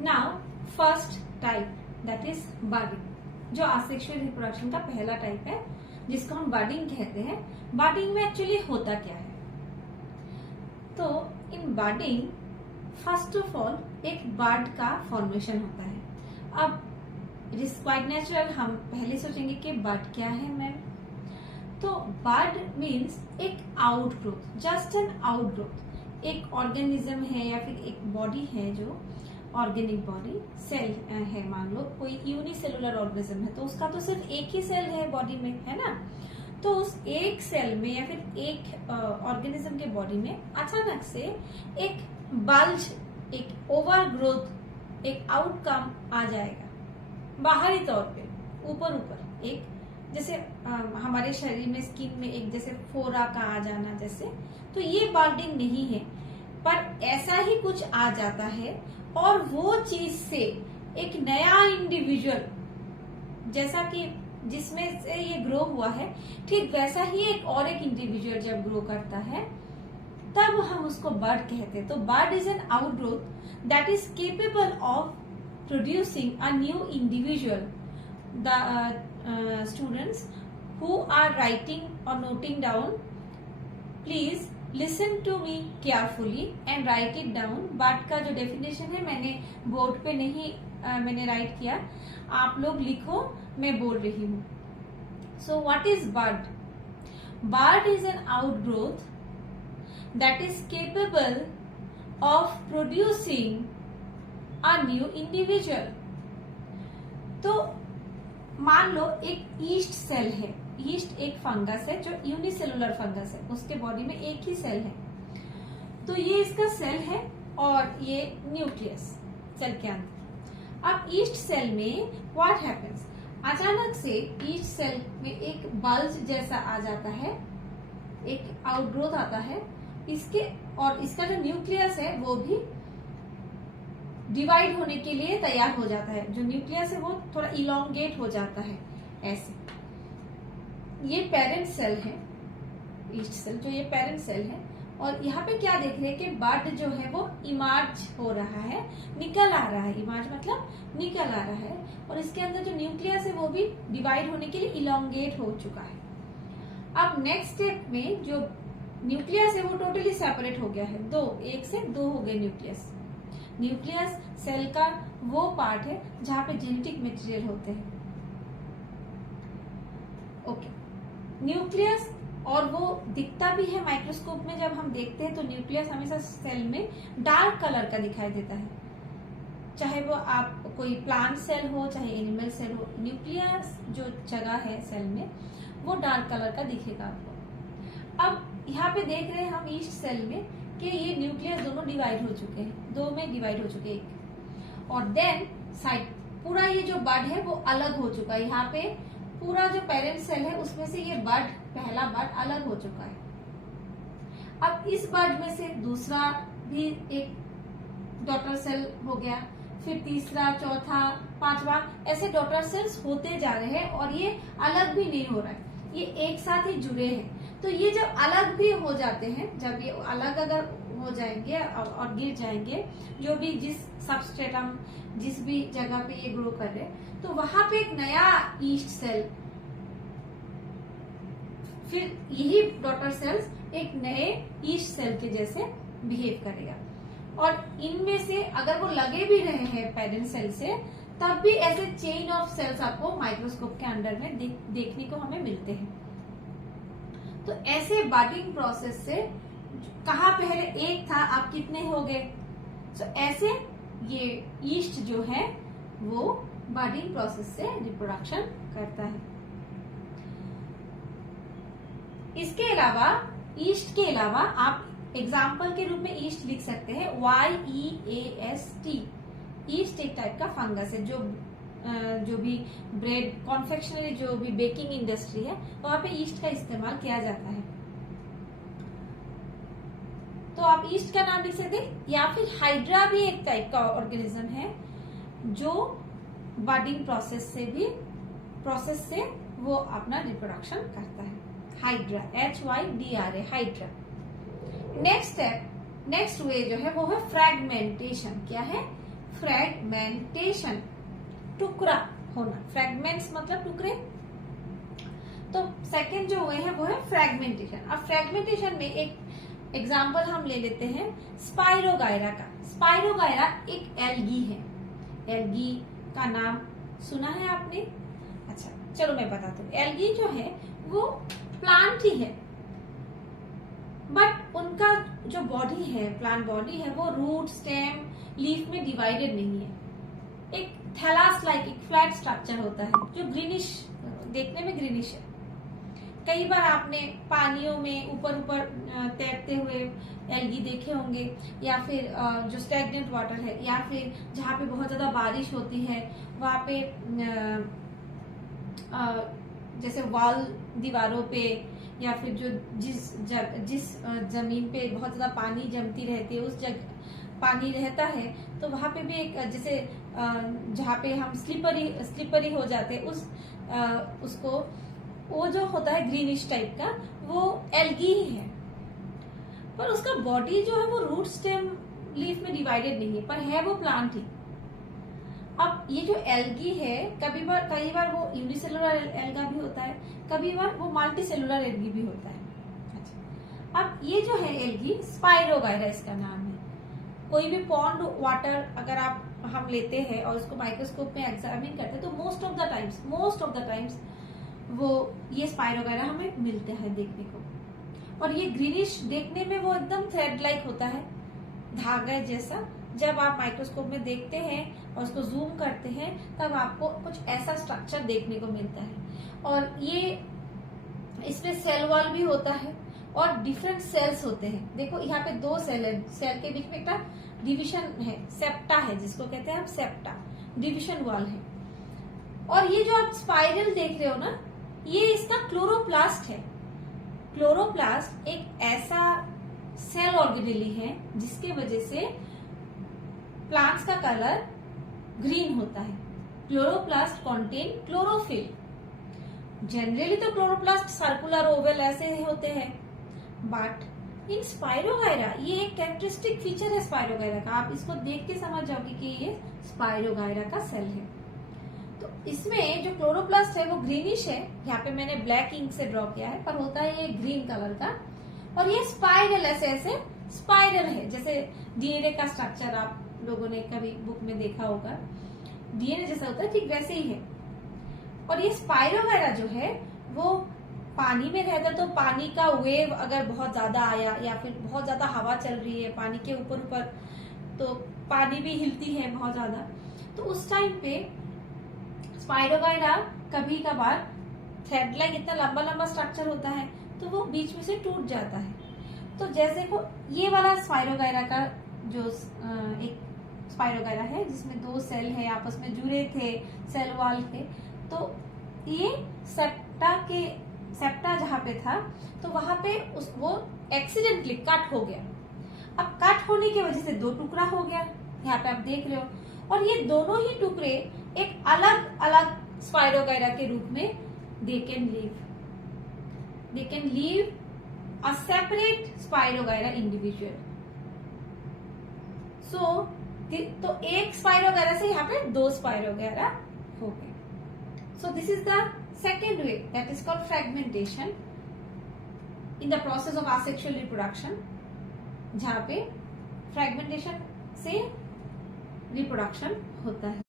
Now first type that is budding, जो asexual reproduction का पहला टाइप है जिसको हम बर्डिंग कहते हैं। बर्डिंग में एक्चुअली होता क्या है? तो इन बर्डिंग फर्स्ट ऑफ ऑल एक बर्ड का फॉर्मेशन होता है। अब इट इज क्वाइट नेचुरल, हम पहले सोचेंगे कि बर्ड क्या है मैम। तो बर्ड मीन्स एक आउटग्रोथ, जस्ट एन आउटग्रोथ। एक ऑर्गेनिज्म है या फिर एक बॉडी है जो ऑर्गेनिक बॉडी, सेल है, मान लो कोई यूनिसेलुलर ऑर्गेनिज्म है तो उसका तो सिर्फ एक ही सेल है बॉडी में, है ना। तो उस एक सेल में या फिर एक ऑर्गेनिज्म के बॉडी में अचानक से एक बल्ज, एक ओवर ग्रोथ, एक आउटकम आ जाएगा बाहरी तौर पे, ऊपर ऊपर एक, जैसे हमारे शरीर में स्किन में एक जैसे फोरा का आ जाना जैसे। तो ये बर्डिंग नहीं है, पर ऐसा ही कुछ आ जाता है और वो चीज से एक नया इंडिविजुअल, जैसा कि जिसमें से ये ग्रो हुआ है, ठीक वैसा ही एक और एक इंडिविजुअल जब ग्रो करता है तब हम उसको बर्ड कहते हैं। तो bird is an outgrowth that is capable of producing a new individual. The students who are writing or noting down, please listen to me carefully and write it down. Bird का जो definition है मैंने board पे नहीं मैंने right किया, आप लोग लिखो, मैं बोल रही हूँ। So what is bird? Bird is an outgrowth that is capable of producing a new individual. तो मान लो एक ईस्ट सेल है, ईस्ट एक फंगस है जो यूनिसेलुलर फंगस है, उसके बॉडी में एक ही सेल है। तो ये इसका सेल है और ये न्यूक्लियस सेल के अंदर। अब ईस्ट सेल में व्हाट हैपेंस, अचानक से ईस्ट सेल में एक बल्ज जैसा आ जाता है, एक आउटग्रोथ आता है इसके, और इसका जो न्यूक्लियस है वो भी डिवाइड होने के लिए तैयार हो जाता है। जो न्यूक्लियस है वो थोड़ा इलोंगेट हो जाता है ऐसे। ये पेरेंट सेल है, ईस्ट सेल जो ये पेरेंट सेल है, और यहाँ पे क्या देख रहे हैं कि बर्ड जो है वो इमर्ज हो रहा है, निकल आ रहा है। इमर्ज मतलब निकल आ रहा है, और इसके अंदर जो न्यूक्लियस है वो भी डिवाइड होने के लिए इलोंगेट हो चुका है। अब नेक्स्ट स्टेप में जो न्यूक्लियस है वो टोटली सेपरेट हो गया है, दो, एक से दो हो गए न्यूक्लियस। न्यूक्लियस सेल का वो पार्ट है जहां पे जेनेटिक मटेरियल होते हैं। ओके, न्यूक्लियस, और वो दिखता भी है माइक्रोस्कोप में, जब हम देखते हैं तो न्यूक्लियस हमेशा सेल में डार्क कलर का दिखाई देता है, चाहे वो आप कोई प्लांट सेल हो चाहे एनिमल सेल हो। न्यूक्लियस जो जगह है सेल में वो डार्क कलर का दिखेगा आपको। अब यहाँ पे देख रहे हैं हम ईस्ट सेल में कि ये न्यूक्लियस दोनों डिवाइड हो चुके हैं, दो में डिवाइड हो चुके हैं, और देन साइड पूरा ये जो बर्ड है वो अलग हो चुका है। यहाँ पे पूरा जो पेरेंट सेल है उसमें से ये बर्ड, पहला बर्ड अलग हो चुका है। अब इस बर्ड में से दूसरा भी एक डॉटर सेल हो गया, फिर तीसरा, चौथा, पांचवा, ऐसे डॉटर सेल्स होते जा रहे हैं, और ये अलग भी नहीं हो रहा है, ये एक साथ ही जुड़े हैं। तो ये जब अलग भी हो जाते हैं, जब ये अलग अगर हो जाएंगे और गिर जाएंगे, जो भी जिस सबस्ट्रेटम, जिस भी जगह पे ये ग्रो कर रहे हैं, तो वहां पे एक नया ईस्ट सेल, फिर यही डॉटर सेल्स एक नए ईस्ट सेल के जैसे बिहेव करेगा। और इनमें से अगर वो लगे भी रहे हैं पेरेंट सेल से, तब भी ऐसे चेन ऑफ सेल्स आपको माइक्रोस्कोप के अंडर में देखने को हमें मिलते हैं। तो ऐसे बर्डिंग प्रोसेस से, कहा पहले एक था अब कितने हो गए, तो ऐसे ये ईस्ट जो है वो बर्डिंग प्रोसेस से रिप्रोडक्शन करता है। इसके अलावा, ईस्ट के अलावा आप एग्जाम्पल के रूप में ईस्ट लिख सकते हैं, YEAST। ईस्ट एक टाइप का फंगस है जो भी ब्रेड, कॉन्फेक्शनरी, जो भी बेकिंग इंडस्ट्री है, वहां पे ईस्ट का इस्तेमाल किया जाता है। तो आप ईस्ट का नाम लिख सकते हैं, या फिर हाइड्रा भी एक टाइप का ऑर्गेनिज्म है जो बर्डिंग प्रोसेस से वो अपना रिप्रोडक्शन करता है। Hydra, HYDRA, hydra. Next step, next way जो है वो है फ्रैगमेंटेशन। क्या है? फ्रेगमेंटेशन, टुकड़ा होना, फ्रेगमेंट्स मतलब टुकड़े। तो सेकंड जो हुए हैं वो है फ्रेगमेंटेशन। अब फ्रेगमेंटेशन में एक एग्जाम्पल हम ले लेते हैं स्पाइरोगायरा का। स्पाइरोगायरा एक एल्गी है। एल्गी का नाम सुना है आपने? अच्छा, चलो मैं बताती हूँ। एल्गी जो है वो प्लांट ही है, बट उनका जो बॉडी है, प्लांट बॉडी है, वो रूट, स्टेम, लीफ में डिवाइडेड नहीं है। एक थैलास लाइक एक फ्लैट स्ट्रक्चर होता है जो ग्रीनिश, देखने में ग्रीनिश है। कई बार आपने पानियों में ऊपर ऊपर तैरते हुए एल्गी देखे होंगे, या फिर जो स्टैग्नेंट वाटर है, या फिर जहाँ पे बहुत ज्यादा बारिश होती है वहां पे जैसे वॉल, दीवारों पे, या फिर जो जिस जमीन पे बहुत ज्यादा पानी जमती रहती है उस जगह पानी रहता है, तो वहां पे भी एक जैसे जहाँ पे हम स्लिपरी हो जाते उसको, वो जो होता है ग्रीनिश टाइप का, वो एल्गी ही है। पर उसका बॉडी जो है वो रूट, स्टेम, लीफ में डिवाइडेड नहीं है, पर है वो प्लांट ही। अब ये जो एल्गी है, कई बार वो यूनिसेलुलर एल्गा भी होता है, कभी बार वो मल्टी सेलुलर एल्गी भी होता है। अच्छा, अब ये जो है एल्गी, स्पाइरोगायरा इसका नाम है। कोई भी पॉन्ड वाटर अगर हम लेते हैं और उसको माइक्रोस्कोप में एग्जामिन करते हैं, तो मोस्ट ऑफ द टाइम्स वो ये स्पाइरोगायरा हमें मिलते हैं देखने को। और ये ग्रीनिश देखने में वो एकदम थ्रेड लाइक होता है, धागे जैसा। जब आप माइक्रोस्कोप में देखते हैं और उसको जूम करते हैं, तब आपको कुछ ऐसा स्ट्रक्चर देखने को मिलता है। और ये इसमें सेल वॉल भी होता है और डिफरेंट सेल्स होते हैं। देखो यहाँ पे 2 सेल है, सेल के बीच में एक डिविजन है, सेप्टा है, जिसको कहते हैं आप सेप्टा, डिविजन वॉल है। और ये जो आप स्पाइरल देख रहे हो ना, ये इसका क्लोरोप्लास्ट है। क्लोरोप्लास्ट एक ऐसा सेल ऑर्गेनेली है जिसके वजह से प्लांट्स का कलर ग्रीन होता है। Chloroplast contain chlorophyll. जनरली तो क्लोरोप्लास्ट सर्कुलर, ओवल ऐसे होते हैं, बट इन स्पाइरोगायरा ये एक कैरेक्टरिस्टिक फीचर है स्पाइरोगायरा का। आप इसको देख के समझ जाओगे कि ये स्पाइरोगायरा का सेल है। तो इसमें जो क्लोरोप्लास्ट है वो ग्रीनिश है, यहाँ पे मैंने ब्लैक इंक से ड्रॉ किया है, पर होता है ये ग्रीन कलर का। और ये स्पाइरल, ऐसे स्पाइरल है, जैसे डीएनए का स्ट्रक्चर आप लोगों ने कभी बुक में देखा होगा, डीएनए जैसा होता है, ठीक वैसे ही है। और ये स्पाइरोगायरा जो है वो पानी में रहता है, तो पानी का वेव अगर बहुत ज्यादा आया या फिर बहुत ज्यादा हवा चल रही है पानी के ऊपर, तो पानी भी हिलती है बहुत ज्यादा, तो उस टाइम पे स्पाइरोगायरा कभी कभार थ्रेड लाइक इतना लंबा लंबा स्ट्रक्चर होता है तो वो बीच में से टूट जाता है। तो जैसे को ये वाला स्पाइरोगायरा का जो एक स्पाइरोगायरा है जिसमें 2 सेल है, आपस में जुड़े थे, सेल वॉल थे, तो ये सेप्टा जहाँ पे था, तो वहां पे वो एक्सीडेंटली कट हो गया। अब कट होने की वजह से 2 टुकड़ा हो गया, यहाँ पे आप देख रहे हो। और ये दोनों ही टुकड़े एक अलग अलग स्पाइरोगायरा के रूप में they can leave a separate spirogyra individual. तो एक स्पाइरोगायरा से यहाँ पे 2 स्पाइरोगायरा हो गए। So this is the second way, that is called fragmentation in the process of asexual reproduction, जहाँ पे fragmentation से reproduction होता है।